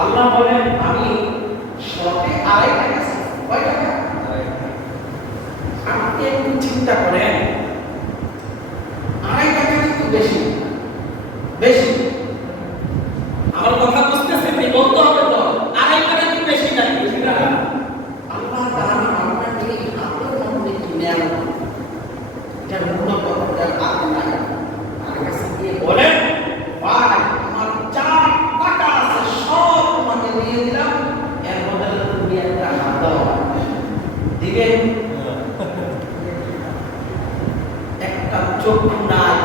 আল্লাহ বলেন আমি শর্তে 2.5 টাকা, কয় টাকা? আপনি একটু চিন্তা করেন, 2.5 টাকা কিন্তু বেশি বেশি। আমার কথা বুঝতেছেন? বলতে হবে তো, 2.5 টাকা কি বেশি নাকি? বেশি না। আল্লাহ দান আপনাকে আপনার মধ্যে কি নেন, এটা মূলত আপনি নাই। আর কাছে গিয়ে বলেন ভাই আমার 4 টাকা আছে, সব তোমাকে দিয়ে দিলাম, এর বদলে তুমি একটা হাত দাও, দিবেন? একটা চক্ষু নাই,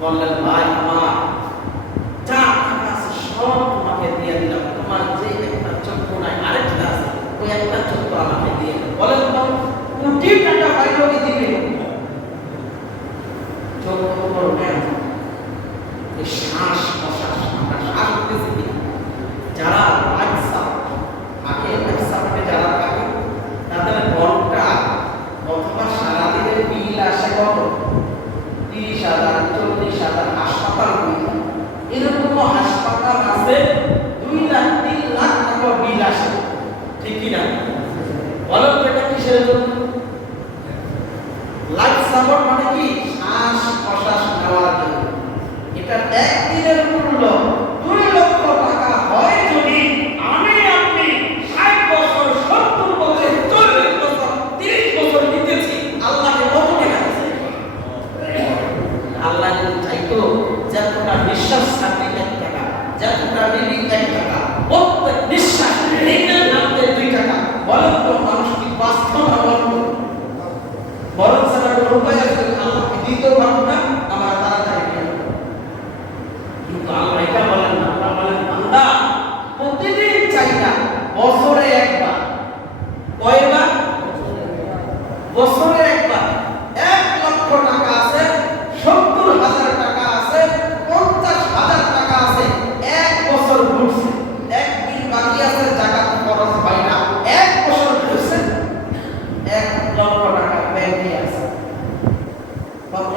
বললেন ভাই আমার 4 টাকা আছে, সব তোমাকে দিয়ে দিলাম, তোমার যে একটা চক্ষু নাই আরেকটা আছে, ওই একটা চক্ষু আমাকে দিয়ে দাও। বলেন তো কোটি টাকা পাইলেও কি দিবে? চক্ষু করবেন এই শ্বাস প্রশ্বাস, আমরা শ্বাস নিতেছি যারা আগে যারা থাকে তাদের ঘন্টা অথবা সারাদিনের বিল আসে কত? 30,000, 40,000। হাসপাতাল এরকম হাসপাতাল আছে 2 লাখ 3 লাখ টাকা বিল আসে, ঠিক কিনা? বলেন তো এটা কিসের জন্য? লাইফ সাপোর্ট মানে কি? শ্বাস প্রশ্বাস নেওয়ার জন্য। এটা একদিনের মূল্য 2 লক্ষ টাকা হয় যদি আমি আপনি 60 বছর 70 বছর 40 বছর 30 বছর নিতেছি, আল্লাহকে কত টাকা দিচ্ছে? আল্লাহ যদি চাইতো যতটা নিঃশ্বাস ছাড়তে 1 টাকা, যতটা নিবি 1 টাকা, প্রত্যেক নিঃশ্বাস নিতে নামতে 2 টাকা, বলেন তো মানুষ কি বাস্তব না? বরং সারা উপায় আছে, আল্লাহকে দিতে পারবো না, আমার তাড়াতাড়ি দিয়ে দেবো। কিন্তু আল্লাহ এটা বলেন না, আল্লাহ বলেন বান্দা প্রতিদিন চাই না, বছরে একবার। কয়বার? বছরে একবার। 1 লক্ষ টাকা আছে, 70,000 টাকা আছে, 50,000 টাকা আছে, 1 বছর ঘুরছে, 1 দিন বাকি আছে, জাকাত খরচ হয় না, 1 বছর ঘুরছে, 1 লক্ষ টাকা ব্যাংকে আছে। কত